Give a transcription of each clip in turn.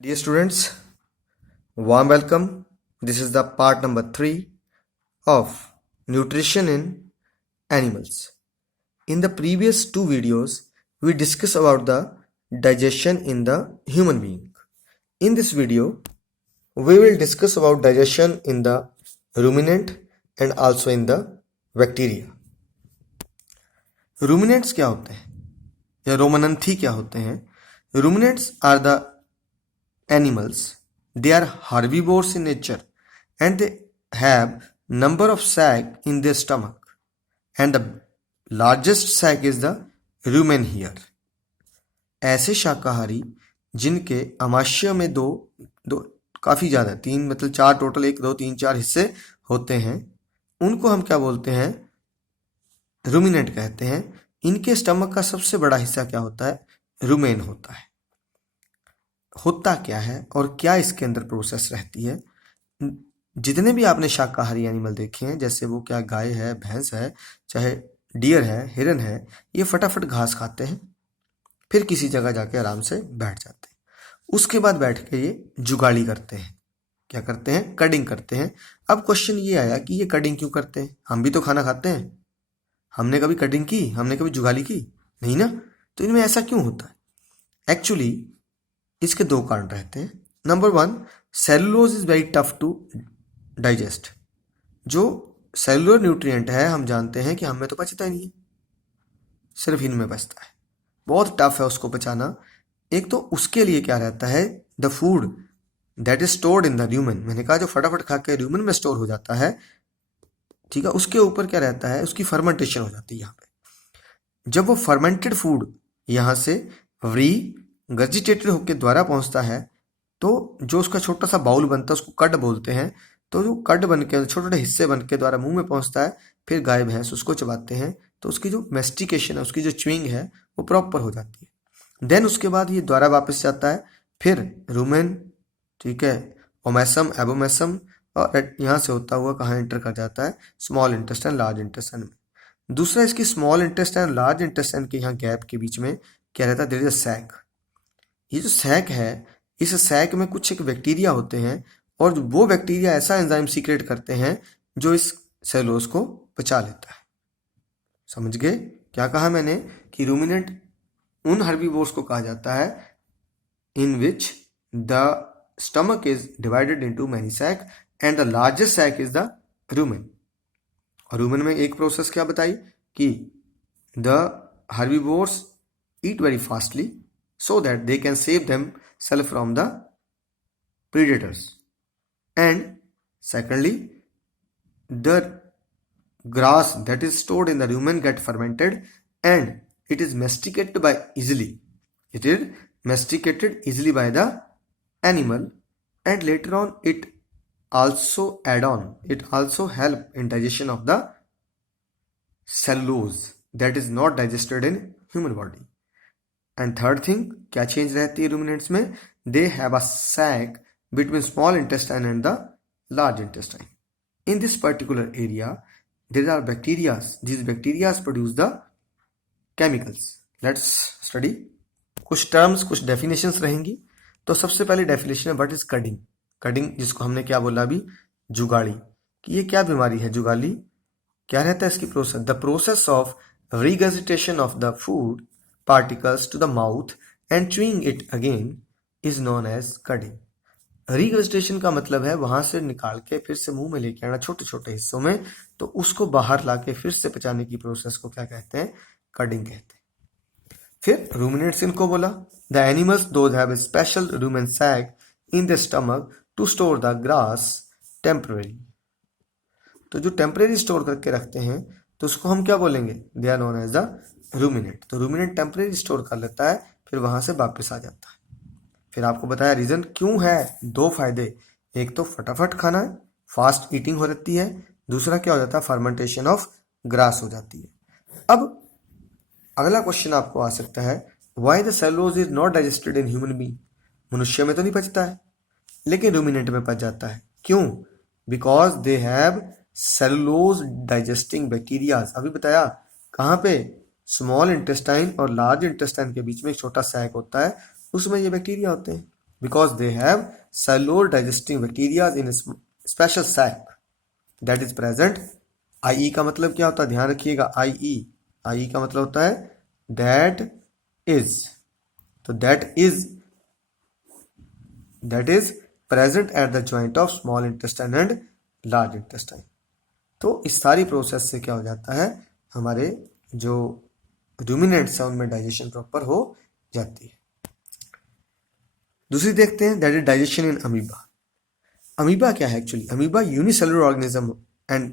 Dear students, warm welcome. This is the part number 3 of nutrition in animals. In the previous two videos, we discussed about the digestion in the human being. In this video, we will discuss about digestion in the ruminant and also in the bacteria. Ruminants क्या होते हैं या रोमनंथी क्या होते हैं? Ruminants are the animals. They are herbivores in nature and they have number of sac in their stomach, and the largest sac is the rumen here. ऐसे शाकाहारी जिनके आमाशय में दो काफी ज्यादा, तीन मतलब चार टोटल, 1 2 3 4 हिस्से होते हैं, उनको हम क्या बोलते हैं? रुमिनेंट कहते हैं. इनके स्टमक का सबसे बड़ा हिस्सा क्या होता है? रुमेन होता है. होता क्या है और क्या इसके अंदर प्रोसेस रहती है? जितने भी आपने शाकाहारी एनिमल देखे हैं, जैसे वो क्या गाय है, भैंस है, चाहे डियर है, हिरन है, ये फटाफट घास खाते हैं, फिर किसी जगह जाके आराम से बैठ जाते हैं. उसके बाद बैठ के ये जुगाली करते हैं. क्या करते हैं? कडिंग करते हैं. अब क्वेश्चन ये आया कि ये कडिंग क्यों करते हैं? हम भी तो खाना खाते हैं. हमने कभी कटिंग की? हमने कभी जुगाली की? नहीं ना. तो इनमें ऐसा क्यों होता है? एक्चुअली इसके दो कारण रहते हैं. Number 1, cellulose is very tough to digest. जो सेलुलर न्यूट्रिएंट है, हम जानते हैं कि हमें तो पचता ही नहीं है, सिर्फ इनमें बचता है. बहुत टफ है उसको पचाना. एक तो उसके लिए क्या रहता है? The food that is stored in the र्यूमन. मैंने कहा जो फटाफट खा के र्यूमन में स्टोर हो जाता है, ठीक है, उसके ऊपर क्या रहता है? उसकी फर्मेंटेशन हो जाती है यहाँ पे. जब वो फर्मेंटेड फूड यहाँ से गर्जिटेटेड होकर द्वारा पहुंचता है, तो जो उसका छोटा सा बाउल बनता है उसको कड बोलते हैं. तो जो कड बन के छोटे छोटे हिस्से बन के द्वारा मुंह में पहुंचता है, फिर गाय भैंस उसको चबाते हैं, तो उसकी जो मेस्टिकेशन है, उसकी जो च्युइंग है, वो प्रॉपर हो जाती है. देन उसके बाद ये द्वारा वापस जाता है, फिर रूमेन, ठीक है, ओमेसम, एबोमेसम, और यहाँ से होता हुआ कहाँ एंटर कर जाता है? स्मॉल इंटेस्टाइन, लार्ज इंटेस्टाइन में. दूसरा, इसकी स्मॉल इंटेस्टाइन, लार्ज इंटेस्टाइन के यहाँ गैप के बीच में क्या रहता है? There is a sac. ये जो सैक है, इस सैक में कुछ एक बैक्टीरिया होते हैं, और वो बैक्टीरिया ऐसा एंजाइम सीक्रेट करते हैं जो इस सेलुलोज को पचा लेता है. समझ गए क्या कहा मैंने? कि रूमिनेंट उन हर्बीवोर्स को कहा जाता है in which the stomach is divided into many sac and the largest sac is the rumen. और रूमेन में एक प्रोसेस क्या बताई कि the herbivores eat very fastly so that they can save themselves from the predators. And secondly, the grass that is stored in the rumen get fermented and it is masticated by easily. It is masticated easily by the animal, and later on it also help in digestion of the cellulose that is not digested in human body. And third thing, क्या change रहती है ruminants में? They have a sac between small intestine and the large intestine. In this particular area there are bacterias. This bacterias produce the chemicals. Let's study. कुछ terms, कुछ definitions रहेंगी. तो सबसे पहले डेफिनेशन है व्हाट इज कडिंग. कडिंग, जिसको हमने क्या बोला अभी? जुगाली. कि ये क्या बीमारी है जुगाली? क्या रहता है इसकी process? The process of regurgitation of the food particles to the mouth and chewing it again is known as cutting. Regurgitation का मतलब है वहां से निकाल के फिर से मुंह में लेके आना छोटे छोटे हिस्सों में, तो उसको बाहर लाके फिर से पचाने की प्रोसेस को क्या कहते हैं? कटिंग कहते हैं. फिर रूमिनेंट्स इनको बोला, the animals those have a special rumen sac in their stomach to store the grass temporarily. तो जो टेम्परेरी स्टोर करके रखते हैं, तो उसको हम क्या बोलेंगे? They are known as the ruminant. तो रूमिनेंट टेम्परेरी स्टोर कर लेता है, फिर वहां से वापस आ जाता है. फिर आपको बताया रीजन क्यों है. 2 फायदे. एक तो फटाफट खाना है, फास्ट ईटिंग हो जाती है. दूसरा क्या हो जाता है? फर्मेंटेशन ऑफ ग्रास हो जाती है. अब अगला क्वेश्चन आपको आ सकता है, why the cellulose is not digested in human being. मनुष्य में तो नहीं पचता है, लेकिन रूमिनेंट में पच जाता है. क्यों? Because they have cellulose digesting bacterias. अभी बताया कहाँ पे? स्मॉल इंटेस्टाइन और लार्ज इंटेस्टाइन के बीच में एक छोटा सैक होता है, उसमें ये बैक्टीरिया होते हैं. because they have cellular digesting bacteria in a special sac that is present. IE का मतलब क्या होता है, ध्यान रखिएगा, IE का मतलब होता है that is, तो that is present at the joint of small intestine and large intestine. तो इस सारी प्रोसेस से क्या हो जाता है, हमारे जो रूमिनेंट्स है उनमें डाइजेशन प्रॉपर हो जाती है. दूसरी देखते हैं, that is digestion in amoeba. Amoeba क्या है actually? Amoeba unicellular organism and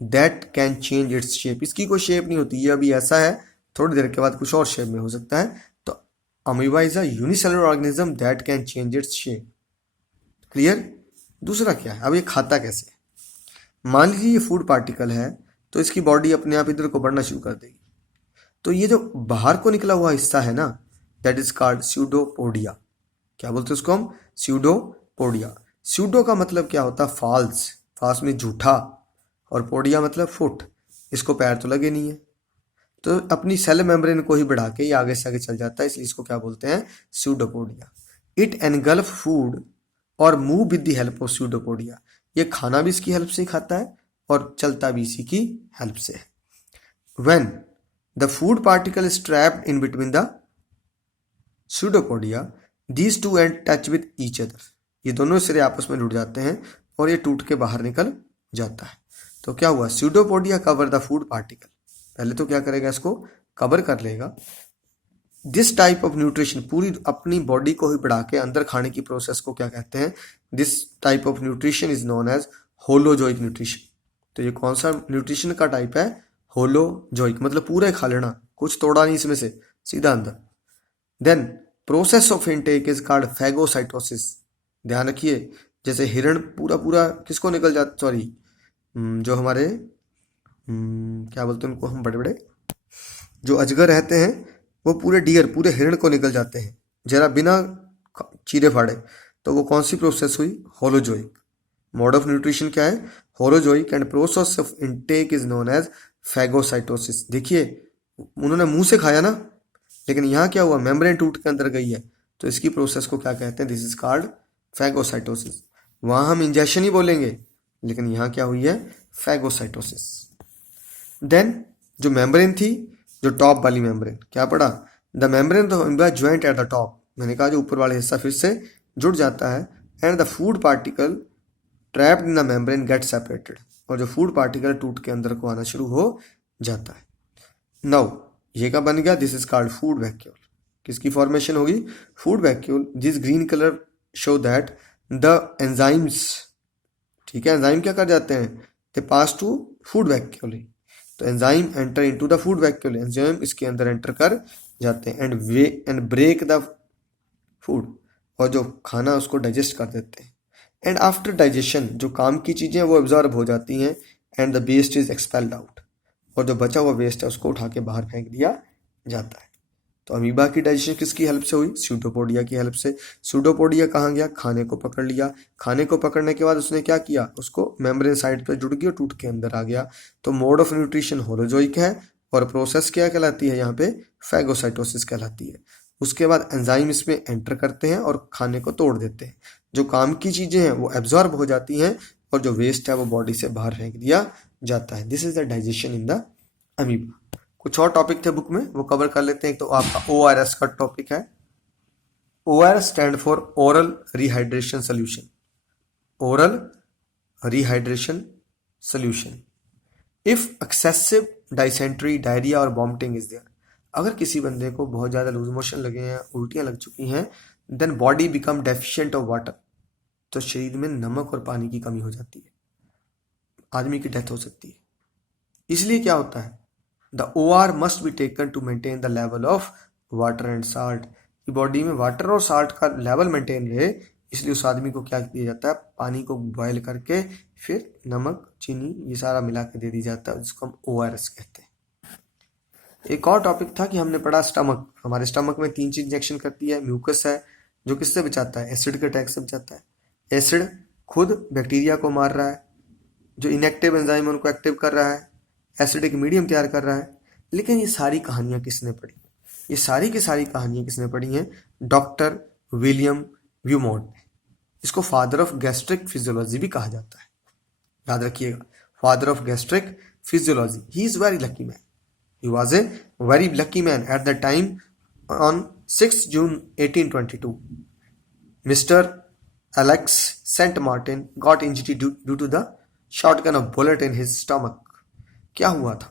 that can change its shape. इसकी कोई शेप नहीं होती, ये अभी ऐसा है, थोड़ी देर के बाद कुछ और शेप में हो सकता है. तो amoeba is a unicellular organism that can change its shape. Clear? दूसरा क्या है, अब ये खाता कैसे? मान लीजिए ये फूड पार्टिकल है, तो इसकी बॉडी अपने आप इधर को बढ़ना शुरू कर देगी. तो ये जो बाहर को निकला हुआ हिस्सा है ना, दैट इज कॉल्ड स्यूडोपोडिया. क्या बोलते हैं उसको हम? स्यूडोपोडिया. स्यूडो का मतलब क्या होता है? फॉल्स. फॉल्स में झूठा, और पोडिया मतलब फुट. इसको पैर तो लगे नहीं है, तो अपनी सेल मेम्ब्रेन को ही बढ़ा के ये आगे से आगे चल जाता है, इसलिए इसको क्या बोलते हैं? स्यूडोपोडिया. इट एनगल्फ फूड और move with the help of pseudopodia. ये खाना भी इसकी हेल्प से ही खाता है और चलता भी इसी की हेल्प से है. When the food particle is trapped in between the pseudopodia, these two and touch with each other. ये दोनों सिरे आपस में जुड़ जाते हैं और ये टूट के बाहर निकल जाता है. तो क्या हुआ? Pseudopodia cover the food particle. पहले तो क्या करेगा? इसको कवर कर लेगा. दिस टाइप ऑफ न्यूट्रिशन, पूरी अपनी बॉडी को ही बढ़ा के अंदर खाने की प्रोसेस को क्या कहते हैं? This type of nutrition is known as holozoic nutrition. तो ये कौन सा न्यूट्रिशन का टाइप है? होलोजोइक, मतलब पूरा खा लेना, कुछ तोड़ा नहीं इसमें से, सीधा अंदर. Then process of intake is called phagocytosis. ध्यान रखिए, जैसे हिरण पूरा पूरा किसको निकल जाता, सॉरी जो हमारे क्या बोलते हैं उनको हम, बड़े बड़े जो अजगर रहते हैं, वो पूरे डियर, पूरे हिरण को निकल जाते हैं जरा बिना चीरे फाड़े. तो वो कौन सी प्रोसेस हुई? होलोजोइक. मोड ऑफ न्यूट्रिशन क्या है? Holozoic. And process of intake is known as phagocytosis. देखिए उन्होंने मुंह से खाया ना, लेकिन यहाँ क्या हुआ? मेम्ब्रेन टूट के अंदर गई है, तो इसकी प्रोसेस को क्या कहते हैं? This is called phagocytosis. वहाँ हम इंजेक्शन ही बोलेंगे, लेकिन यहाँ क्या हुई है? फैगोसाइटोसिस. देन जो मेम्ब्रेन थी, जो टॉप वाली मेम्ब्रेन, क्या पढ़ा? The membrane of joint at the top. मैंने कहा जो ऊपर वाला हिस्सा फिर से जुड़ जाता है. And the food particle trapped in the membrane get separated. और जो फूड पार्टिकल टूट के अंदर को आना शुरू हो जाता है. नाउ ये क्या बन गया? This is called food vacuole. किसकी फॉर्मेशन होगी? Food vacuole. This green colour show that the enzymes, ठीक है, एंजाइम क्या कर जाते हैं? दे पास टू फूड वैक्यूल. तो enzyme enter into the food vacuole. Enzyme इसके अंदर एंटर कर जाते हैं एंड ब्रेक द फूड, और जो खाना उसको डाइजेस्ट कर देते हैं. एंड आफ्टर डाइजेशन जो काम की चीजें वो एब्जॉर्ब हो जाती हैं and the waste is expelled out. और जो बचा हुआ वेस्ट है उसको उठा के बाहर फेंक दिया जाता है. तो अमीबा की डाइजेशन किसकी हेल्प से हुई? स्यूडोपोडिया की हेल्प से. स्यूडोपोडिया कहाँ गया? खाने को पकड़ लिया. खाने को पकड़ने के बाद उसने क्या किया? उसको मेम्ब्रेन साइड पे जुड़ गया, टूट के अंदर आ गया. तो मोड ऑफ न्यूट्रिशन होलोजोइक है, और प्रोसेस क्या कहलाती है यहाँ पे? फैगोसाइटोसिस कहलाती है. उसके बाद एंजाइम इसमें एंटर करते हैं और खाने को तोड़ देते हैं. जो काम की चीजें हैं वो एब्जॉर्ब हो जाती हैं, और जो वेस्ट है वो बॉडी से बाहर फेंक दिया जाता है. This is the digestion in the amoeba. कुछ और टॉपिक थे बुक में, वो कवर कर लेते हैं. तो आपका ORS का टॉपिक है. ORS stand for oral rehydration solution. Oral rehydration solution. If excessive dysentery, diarrhoea और वॉमिटिंग इज देयर. अगर किसी बंदे को बहुत ज्यादा लूज मोशन लगे हैं, उल्टियां लग चुकी हैं, then body become deficient of water. तो शरीर में नमक और पानी की कमी हो जाती है, आदमी की डेथ हो सकती है. इसलिए क्या होता है? The OR must be taken to maintain the level of water and salt. कि बॉडी में वाटर और साल्ट का लेवल मेंटेन रहे, इसलिए उस आदमी को क्या दिया जाता है? पानी को बॉयल करके फिर नमक, चीनी ये सारा मिला के दे दी जाता है, जिसको हम ORS कहते हैं. एक और टॉपिक था कि हमने पढ़ा स्टमक. हमारे स्टमक में 3 चीज इंजेक्शन करती है. म्यूकस है जो किससे बचाता है? एसिड के अटैक से बचाता है. एसिड खुद बैक्टीरिया को मार रहा है, जो इनएक्टिव एंजाइम उनको एक्टिव कर रहा है, एसिडिक मीडियम तैयार कर रहा है. लेकिन ये सारी कहानियां किसने पढ़ी? ये सारी की सारी कहानियां किसने पढ़ी हैं? डॉक्टर विलियम व्यूमोंट, इसको फादर ऑफ गैस्ट्रिक फिजियोलॉजी भी कहा जाता है। याद रखिएगा, father of gastric physiology. He is very lucky man, he was a very lucky man at the time. On 6 June 1822 mister Alex Saint Martin got injury due to the shotgun of bullet in his stomach. क्या हुआ था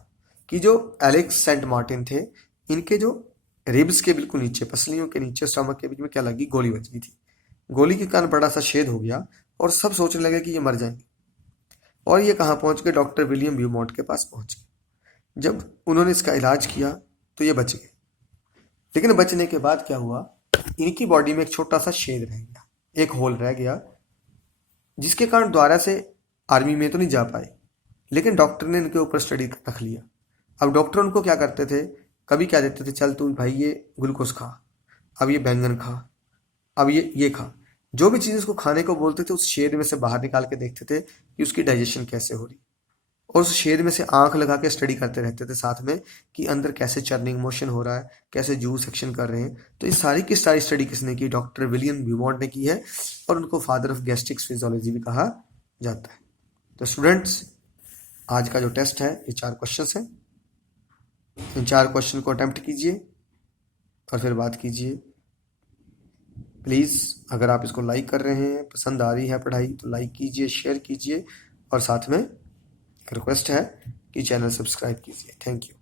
कि जो Alex Saint Martin थे, इनके जो ribs के बिल्कुल नीचे, पसलियों के नीचे, स्टमक के बीच में क्या लगी, गोली बच गई थी। गोली के कारण बड़ा सा छेद हो गया और सब सोचने लगे कि ये मर जाएंगे। और ये कहाँ पहुंच गए, डॉक्टर विलियम व्यूमोंट के पास पहुंच गए। जब उन्होंने इसका इलाज किया तो ये बच गए, लेकिन बचने के बाद क्या हुआ, इनकी बॉडी में एक छोटा सा छेद रह गया, एक होल रह गया, जिसके कारण दोबारा से आर्मी में तो नहीं जा पाए, लेकिन डॉक्टर ने इनके ऊपर स्टडी रख लिया। अब डॉक्टर उनको क्या करते थे, कभी क्या देते थे, चल तू भाई ये ग्लूकोज खा, अब ये बैंगन खा, अब ये खा। जो भी चीज़ उसको खाने को बोलते थे, उस छेद में से बाहर निकाल के देखते थे कि उसकी डाइजेशन कैसे हो रही, और उस छेद में से आंख लगा के स्टडी करते रहते थे साथ में कि अंदर कैसे चर्निंग मोशन हो रहा है, कैसे जूस सेक्शन कर रहे हैं। तो ये सारी की सारी स्टडी किसने की, डॉक्टर विलियम व्यूमोंट ने की है, और उनको फादर ऑफ गैस्ट्रिक फिजियोलॉजी भी कहा जाता है। तो स्टूडेंट्स, आज का जो टेस्ट है ये 4 क्वेश्चंस हैं। इन 4 क्वेश्चन को अटेम्प्ट कीजिए और फिर बात कीजिए। प्लीज़ अगर आप इसको लाइक कर रहे हैं, पसंद आ रही है पढ़ाई, तो लाइक कीजिए, शेयर कीजिए, और साथ में एक रिक्वेस्ट है कि चैनल सब्सक्राइब कीजिए। Thank you.